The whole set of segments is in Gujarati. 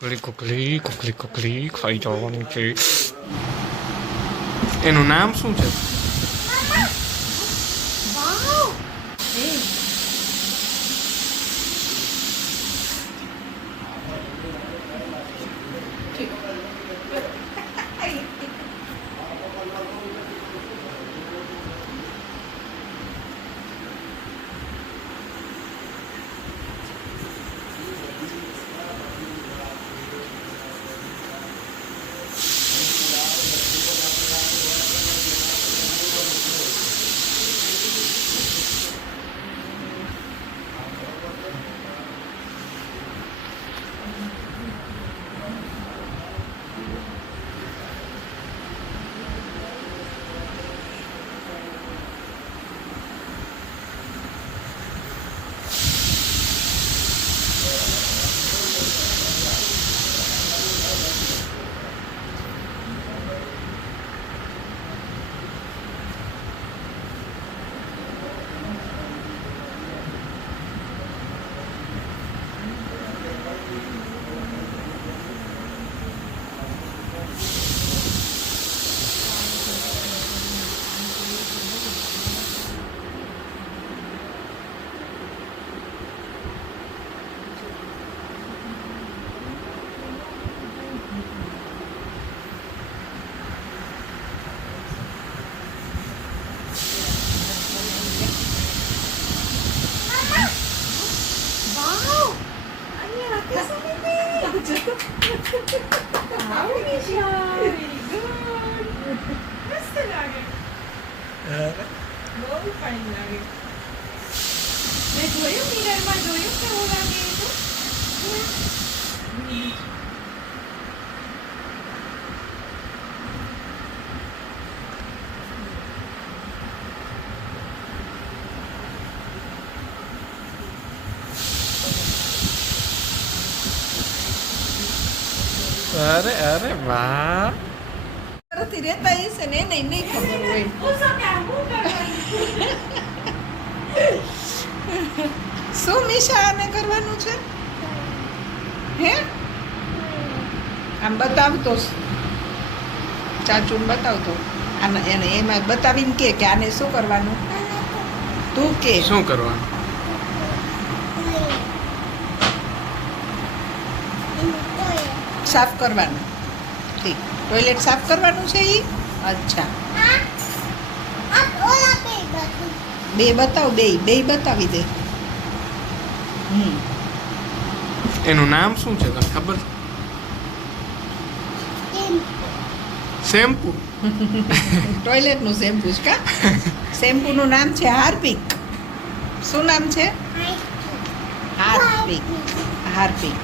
કકલી ખાઈ જવાનું છે. એનું નામ શું છે? બહુ ફાઇન લાગે. મેં જોયું મિરરમાં જોયું કેવું લાગે એ તો. અરે અરે વાહ. નથી રહેતા હશે ને એને નહીં ખબર હોય. શું મીશા આને કરવાનું છે? હે આમ બતાવતો ચાચુને બતાવતો આને એને એમાં બતાવીને કે આને શું કરવાનું તું કે શું કરવાનું? સાફ કરવાનું. ઠીક ટોયલેટ સાફ કરવાનું છે ઈ. અચ્છા બે બતાવ બે બતાવી દે. એનું નામ શું છે તને ખબર? શેમ્પુ. ટોયલેટનું શેમ્પુ છે કા? શેમ્પુનું નામ છે હાર્પિક. શું નામ છે? હાર્પિક. હાર્પિક.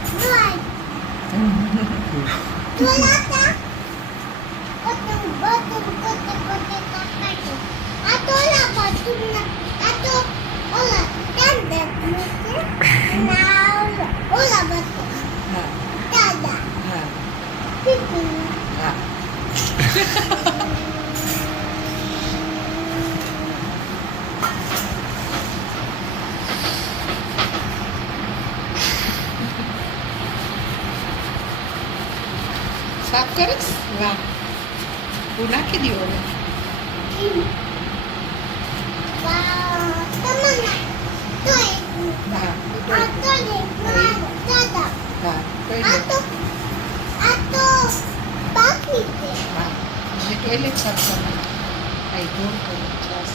સાફ કરીશ? વાહ તું નાખી દો હવે. હા ટોયલેટ સાફ કરવાનું. કઈ ધોળ કરી બસ.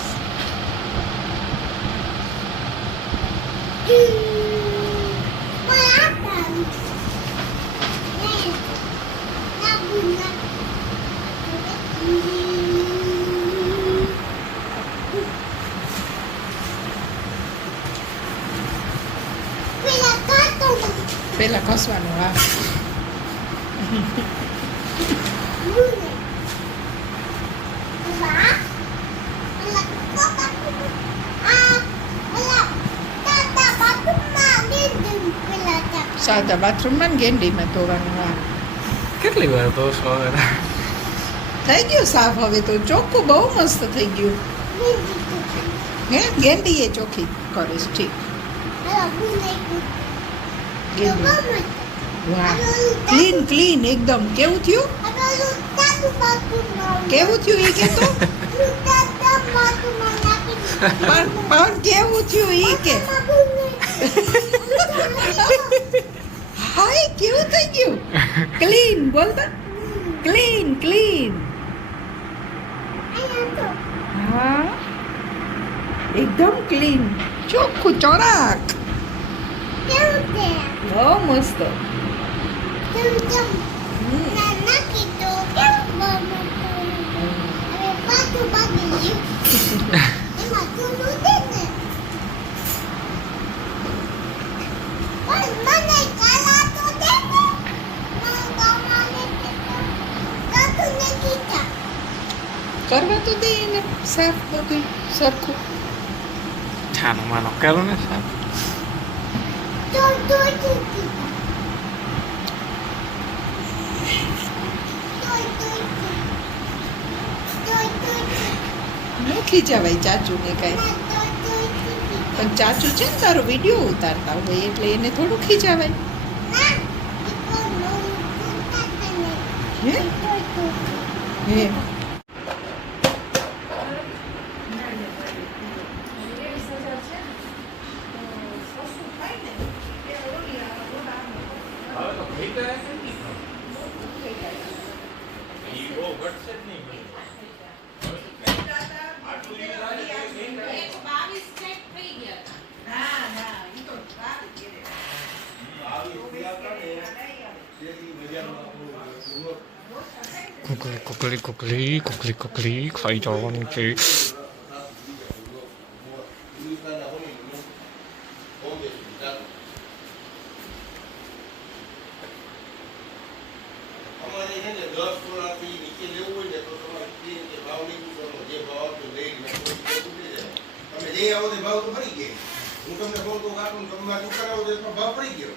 પેલા ઘસવાનું. હા સાદા બાથરૂમમાં ને ગેંડીમાં ધોવાનું. હા કેટલી વાર તો થઈ ગયું સાફ. હવે તો ચોખ્ખું બહુ મસ્ત થઈ ગયું. હે ગેંડી એ ચોખ્ખી કરીશ. ઠીક ગેંડી વાહ ક્લીન ક્લીન એકદમ કેવું થયું કેવું થયું એ કે તો પણ કેવું થયું એ કે હાય કેવું થઈ ગયું ક્લીન બોલ તો ક્લીન ક્લીન હા એકદમ ક્લીન ચોખ્ખું ચોરાક બહુ મસ્ત કરવા તો દે એને સાફ બધું સરખું છાનો માનો કરો ને સાહેબ ન ખીજાવાય ચાચુને કાંઈ પણ ચાચુ છે ને તારો વિડીયો ઉતારતા હોય એટલે એને થોડું ખીજાવાય હે હે કુકલી ખાઈ જવાની છે હું તમને ફોન તો કાઢું તમે દુકાન આવો તો ભાવ પડી ગયો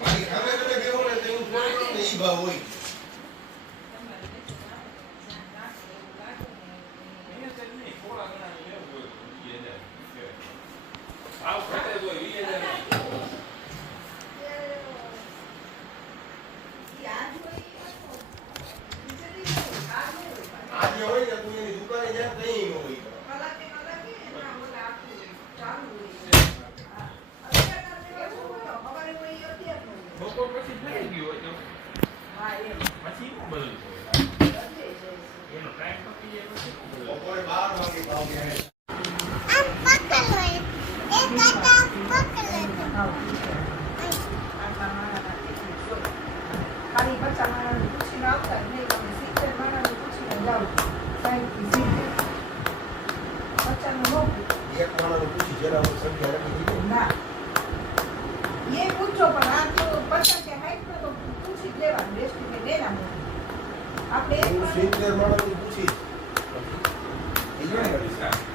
મારી સામે તમે બેહો ને તો હું ફોન કરું ને ઈ ભાવ હોય આજે હોય ને તું એની દુકાને જા તઈ ન હોય બપોરે 12 વાગે ભાવ ગયા ખાલી બચ્ચા માણસને પૂછીને આવતા જ નહીં તમે 70 માણસને પૂછીને જાઓ 60 બચ્ચાનું ન એક માણસને પૂછી જરા હું સંખ્યા રાખી દીધી ના એ પૂછો પણ આ તો 50 કે 60 તો પૂછી જ લેવાનું રેસ્ટ કે દેના આપણે એક હું 70 માણસને પૂછી ઈ